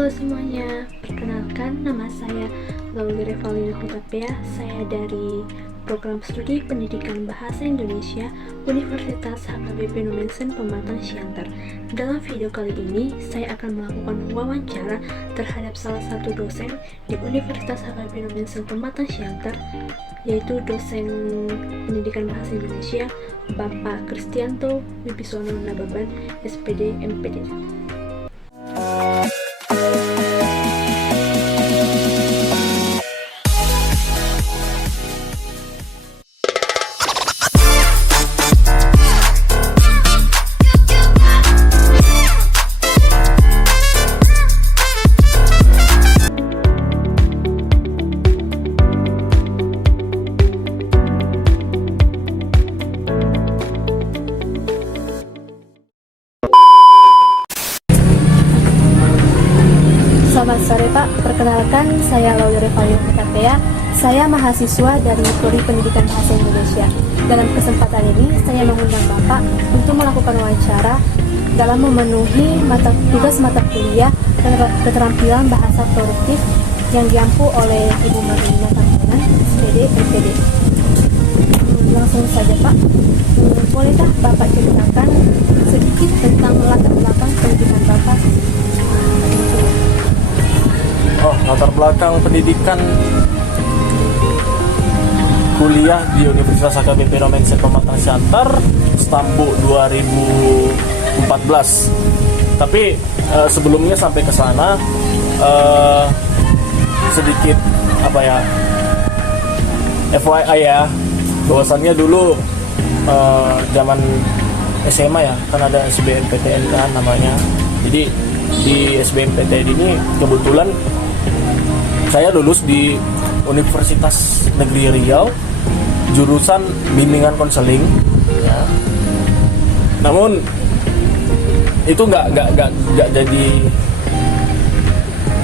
Halo semuanya, perkenalkan nama saya Lauli Revalina Hutapea. Saya dari Program Studi Pendidikan Bahasa Indonesia Universitas HKBP Nomensen Pematang Siantar. Dalam video kali ini, saya akan melakukan wawancara terhadap salah satu dosen di Universitas HKBP Nomensen Pematang Siantar, yaitu dosen Pendidikan Bahasa Indonesia Bapak Kristianto Wibisono Nababan, SPD MPD. Selamat sore Pak, perkenalkan saya Lauli Revalina Hutapea. Saya mahasiswa dari Prodi Pendidikan Bahasa Indonesia. Dalam kesempatan ini, saya mengundang Bapak untuk melakukan wawancara dalam memenuhi tugas mata kuliah keterampilan bahasa produktif yang diampu oleh Ibu Marlina Tambunan, SPD MPD. Langsung saja Pak, bolehkah Bapak ceritakan sedikit tentang latar belakang pendidikan Bapak? Latar belakang pendidikan kuliah di Universitas HKBP Nomensen Pematang Siantar, Stambu 2014. Tapi sebelumnya sampai ke sana sedikit FYI ya, bahwasannya dulu zaman SMA ya, kan ada SBMPTN kan namanya. Jadi di SBMPTN ini kebetulan saya lulus di Universitas Negeri Riau, jurusan bimbingan konseling. Ya. Namun itu nggak jadi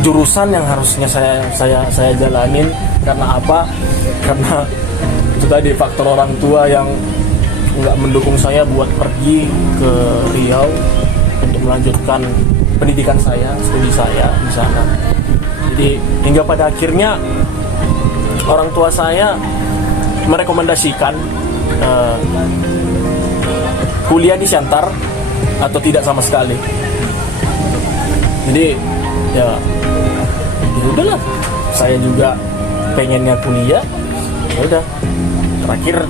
jurusan yang harusnya saya jalanin. Karena apa? Karena itu tadi faktor orang tua yang nggak mendukung saya buat pergi ke Riau untuk melanjutkan pendidikan saya, studi saya di sana. Jadi hingga pada akhirnya orang tua saya merekomendasikan kuliah di Siantar atau tidak sama sekali. Jadi ya udahlah, saya juga pengennya kuliah. Ya udah, terakhir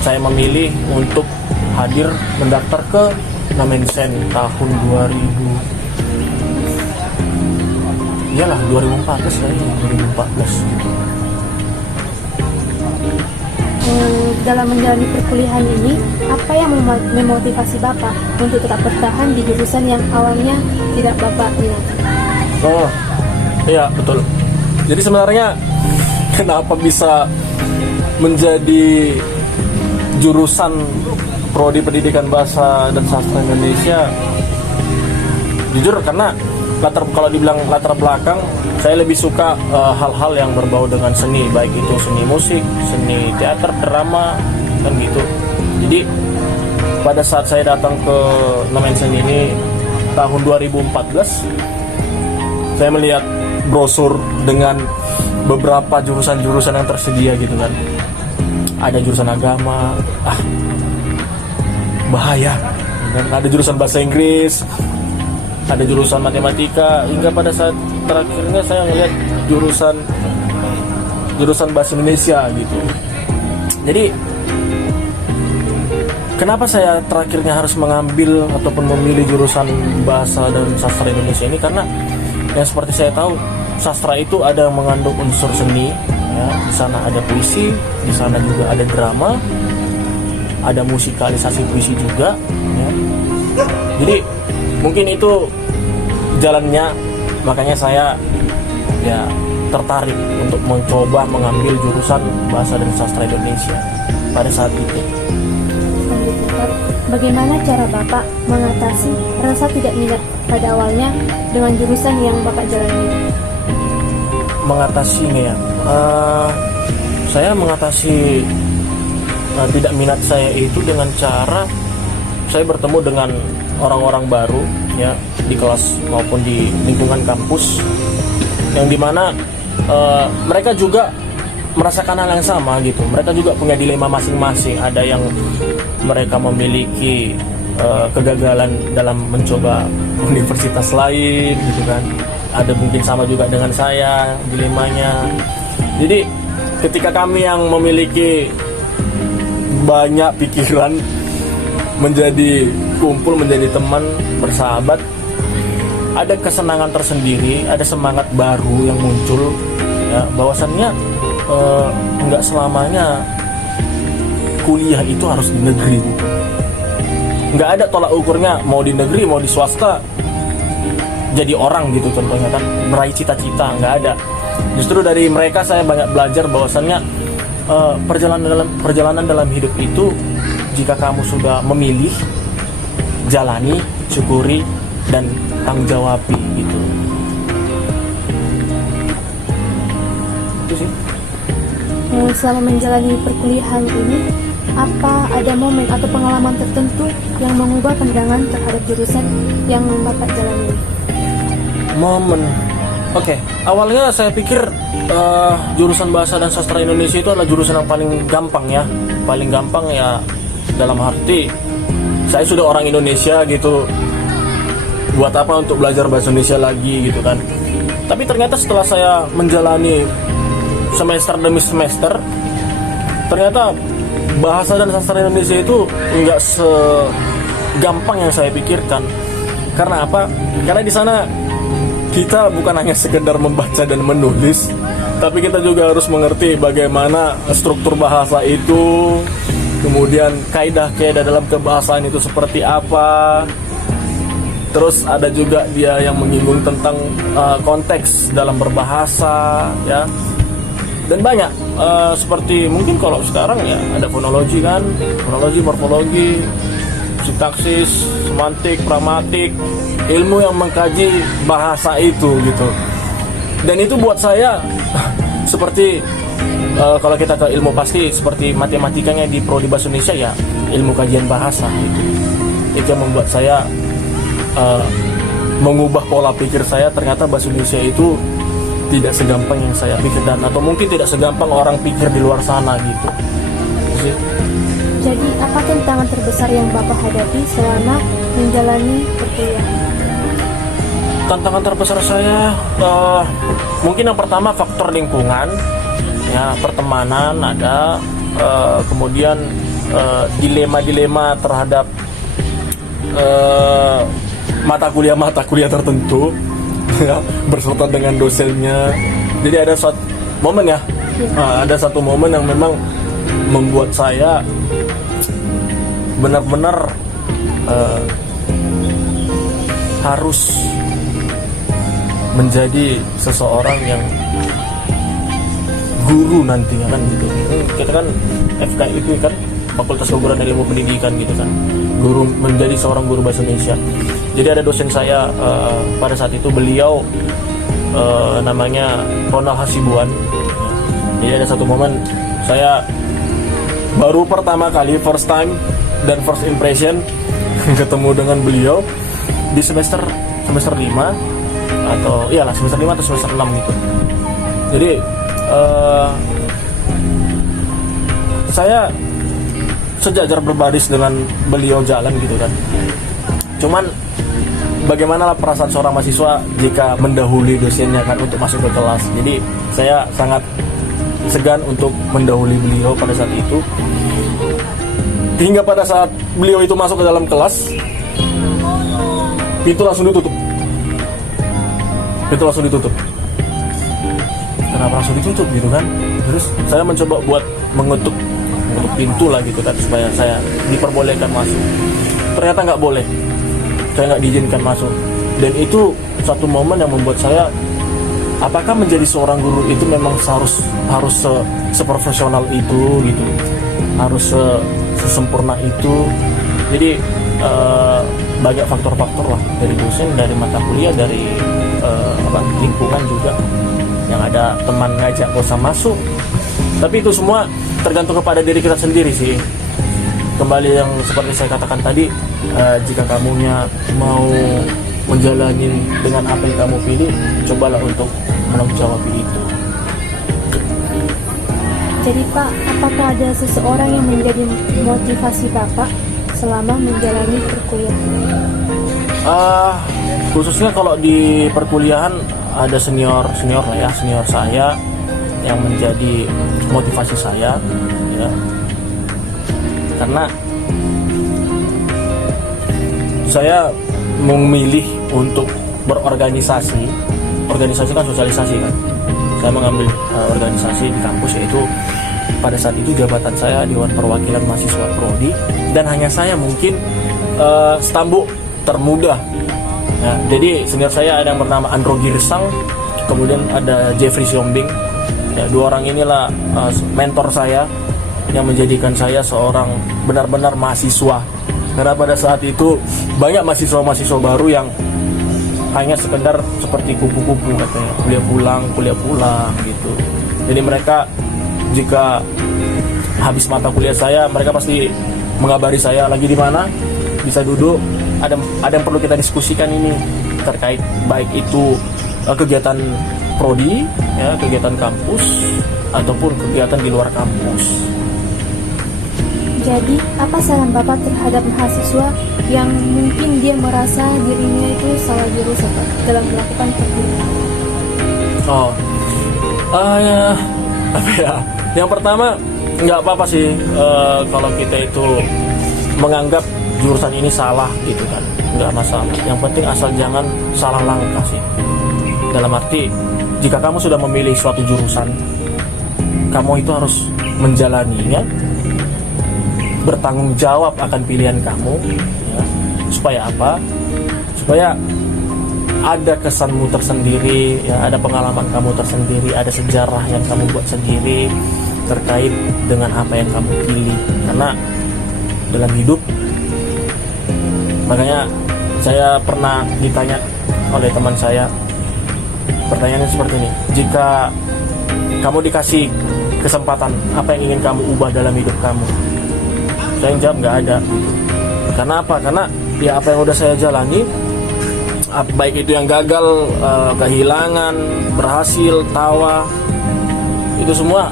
saya memilih untuk hadir mendaftar ke Nomensen tahun 2014 gitu. Dalam menjalani perkuliahan ini, apa yang memotivasi Bapak untuk tetap bertahan di jurusan yang awalnya tidak Bapak minati? Oh, iya betul. Jadi sebenarnya kenapa bisa menjadi jurusan Prodi Pendidikan Bahasa dan Sastra Indonesia? Jujur karena kalau dibilang latar belakang, saya lebih suka hal-hal yang berbau dengan seni, baik itu seni musik, seni teater, drama, kan gitu. Jadi pada saat saya datang ke Nomensen ini tahun 2014, saya melihat brosur dengan beberapa jurusan-jurusan yang tersedia gitu kan. Ada jurusan agama, bahaya. Dan ada jurusan bahasa Inggris, ada jurusan matematika, hingga pada saat terakhirnya saya melihat jurusan bahasa Indonesia gitu. Jadi kenapa saya terakhirnya harus mengambil ataupun memilih jurusan bahasa dan sastra Indonesia ini? Karena yang seperti saya tahu, sastra itu ada mengandung unsur seni ya. Di sana ada puisi, di sana juga ada drama, ada musikalisasi puisi juga ya. Jadi mungkin itu jalannya, makanya saya ya tertarik untuk mencoba mengambil jurusan Bahasa dan Sastra Indonesia pada saat itu. Bagaimana cara Bapak mengatasi rasa tidak minat pada awalnya dengan jurusan yang Bapak jalani? Mengatasinya ya, saya mengatasi tidak minat saya itu dengan cara saya bertemu dengan orang-orang baru ya, di kelas maupun di lingkungan kampus, yang dimana mereka juga merasakan hal yang sama gitu. Mereka juga punya dilema masing-masing. Ada yang mereka memiliki kegagalan dalam mencoba universitas lain gitu kan. Ada mungkin sama juga dengan saya dilemanya. Jadi ketika kami yang memiliki banyak pikiran menjadi kumpul, menjadi teman, bersahabat, ada kesenangan tersendiri, ada semangat baru yang muncul ya, bahwasannya nggak selamanya kuliah itu harus di negeri. Nggak ada tolak ukurnya, mau di negeri mau di swasta jadi orang gitu contohnya kan, meraih cita-cita, nggak ada. Justru dari mereka saya banyak belajar bahwasannya perjalanan dalam hidup itu, jika kamu sudah memilih, jalani, syukuri, dan tanggung jawabi gitu. Itu sih. Selama menjalani perkuliahan ini, apa ada momen atau pengalaman tertentu yang mengubah pandangan terhadap jurusan yang Bapak jalani? Momen. Oke, awalnya saya pikir jurusan Bahasa dan Sastra Indonesia itu adalah jurusan yang paling gampang ya. Paling gampang ya dalam arti saya sudah orang Indonesia gitu. Buat apa untuk belajar bahasa Indonesia lagi gitu kan. Tapi ternyata setelah saya menjalani semester demi semester, ternyata Bahasa dan Sastra Indonesia itu nggak segampang yang saya pikirkan. Karena apa? Karena di sana kita bukan hanya sekedar membaca dan menulis, tapi kita juga harus mengerti bagaimana struktur bahasa itu, kemudian kaidah-kaidah dalam kebahasaan itu seperti apa. Terus ada juga dia yang menyinggung tentang konteks dalam berbahasa ya. Dan banyak seperti mungkin kalau sekarang ya ada fonologi kan, fonologi, morfologi, sintaksis, semantik, pragmatik, ilmu yang mengkaji bahasa itu gitu. Dan itu buat saya seperti kalau kita ke ilmu pasti seperti matematikanya di prodi bahasa Indonesia ya, ilmu kajian bahasa gitu. Itu yang membuat saya mengubah pola pikir saya, ternyata bahasa Indonesia itu tidak segampang yang saya pikir, dan atau mungkin tidak segampang orang pikir di luar sana gitu. Jadi apa tantangan terbesar yang Bapak hadapi selama menjalani perkuliahan? Tantangan terbesar saya mungkin yang pertama faktor lingkungan ya, pertemanan ada, kemudian dilema-dilema terhadap mata kuliah tertentu ya, berserta dengan dosennya. Jadi ada suatu momen ya, ada satu momen yang memang membuat saya benar-benar harus menjadi seseorang yang guru nantinya kan gitu. Kita kan FK itu kan Fakultas Keguruan dan Ilmu Pendidikan gitu kan, guru, menjadi seorang guru bahasa Indonesia. Jadi ada dosen saya pada saat itu, beliau namanya Ronald Hasibuan. Jadi ada satu momen saya baru pertama kali, first time dan first impression ketemu dengan beliau di semester 5 atau iyalah semester 5 atau semester 6 gitu. Jadi saya sejajar berbaris dengan beliau jalan gitu kan. Cuman bagaimana lah perasaan seorang mahasiswa jika mendahului dosennya kan untuk masuk ke kelas. Jadi saya sangat segan untuk mendahului beliau pada saat itu. Hingga pada saat beliau itu masuk ke dalam kelas, pintu langsung ditutup. Kenapa langsung ditutup gitu kan? Terus saya mencoba buat mengetuk pintu lah gitu kan, supaya saya diperbolehkan masuk. Ternyata nggak boleh, saya nggak diizinkan masuk. Dan itu satu momen yang membuat saya, apakah menjadi seorang guru itu memang harus seprofesional itu gitu, harus sesempurna itu. Jadi banyak faktor-faktor lah, dari dosen, dari mata kuliah, dari lingkungan juga, yang ada teman ngajak gak usah masuk. Tapi itu semua tergantung kepada diri kita sendiri sih. Kembali yang seperti saya katakan tadi, jika kamunya mau menjalani dengan apa yang kamu pilih, cobalah untuk menanggung jawab itu. Jadi Pak, apakah ada seseorang yang menjadi motivasi Bapak selama menjalani perkuliahan? Khususnya kalau di perkuliahan ada senior lah ya, senior saya yang menjadi motivasi saya, ya. Karena saya memilih untuk berorganisasi. Organisasi kan sosialisasi kan. Saya mengambil organisasi di kampus, yaitu pada saat itu jabatan saya Dewan Perwakilan Mahasiswa Prodi, dan hanya saya mungkin stambuk termuda. Nah, jadi senior saya ada yang bernama Andro Girsang, kemudian ada Jeffrey Siombing. Ya, dua orang inilah mentor saya yang menjadikan saya seorang benar-benar mahasiswa. Karena pada saat itu banyak mahasiswa-mahasiswa baru yang hanya sekedar seperti kupu-kupu katanya, kuliah pulang gitu. Jadi mereka jika habis mata kuliah saya, mereka pasti mengabari saya lagi di mana, bisa duduk, ada yang perlu kita diskusikan ini terkait baik itu kegiatan prodi, ya, kegiatan kampus ataupun kegiatan di luar kampus. Jadi, apa saran Bapak terhadap mahasiswa yang mungkin dia merasa dirinya itu salah jurusan Pak, dalam melakukan perkuliahan? Ya, apa ya? Yang pertama, nggak apa-apa sih kalau kita itu menganggap jurusan ini salah gitu kan, nggak masalah. Yang penting asal jangan salah langkah sih. Dalam arti, jika kamu sudah memilih suatu jurusan, kamu itu harus menjalaninya, bertanggung jawab akan pilihan kamu, ya. Supaya apa? Supaya ada kesanmu tersendiri, ya, ada pengalaman kamu tersendiri, ada sejarah yang kamu buat sendiri terkait dengan apa yang kamu pilih. Karena dalam hidup, makanya saya pernah ditanya oleh teman saya, pertanyaannya seperti ini: jika kamu dikasih kesempatan, apa yang ingin kamu ubah dalam hidup kamu? Saya jawab nggak ada. Karena apa? Karena ya apa yang udah saya jalani, baik itu yang gagal, kehilangan, berhasil, tawa, itu semua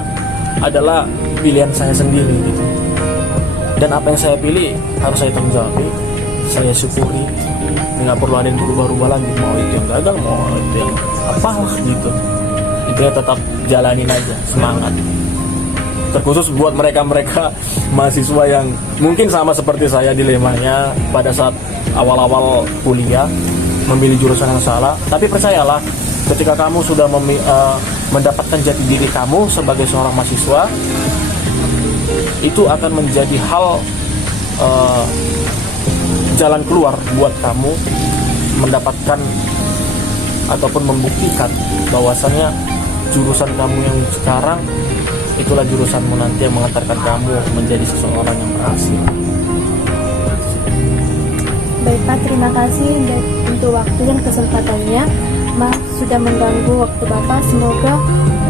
adalah pilihan saya sendiri gitu. Dan apa yang saya pilih harus saya tanggung jawab, saya syukuri. Nggak perlu ada yang berubah-ubah lagi, mau itu yang gagal, mau itu yang apalah gitu. Intinya tetap jalanin aja, semangat. Terkhusus buat mereka-mereka mahasiswa yang mungkin sama seperti saya dilemanya pada saat awal-awal kuliah, memilih jurusan yang salah. Tapi percayalah, ketika kamu sudah mendapatkan jati diri kamu sebagai seorang mahasiswa, itu akan menjadi hal jalan keluar buat kamu mendapatkan ataupun membuktikan bahwasannya jurusan kamu yang sekarang itulah jurusanmu nanti yang mengantarkan kamu menjadi seseorang yang berhasil. Baik Pak, terima kasih untuk waktu dan kesempatannya. Maaf sudah mengganggu waktu Bapak. Semoga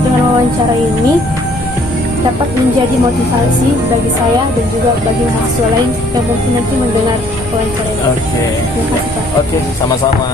dengan wawancara ini dapat menjadi motivasi bagi saya dan juga bagi mahasiswa lain yang mungkin nanti mendengar wawancara ini. Oke. Terima kasih Pak. Oke, sama-sama.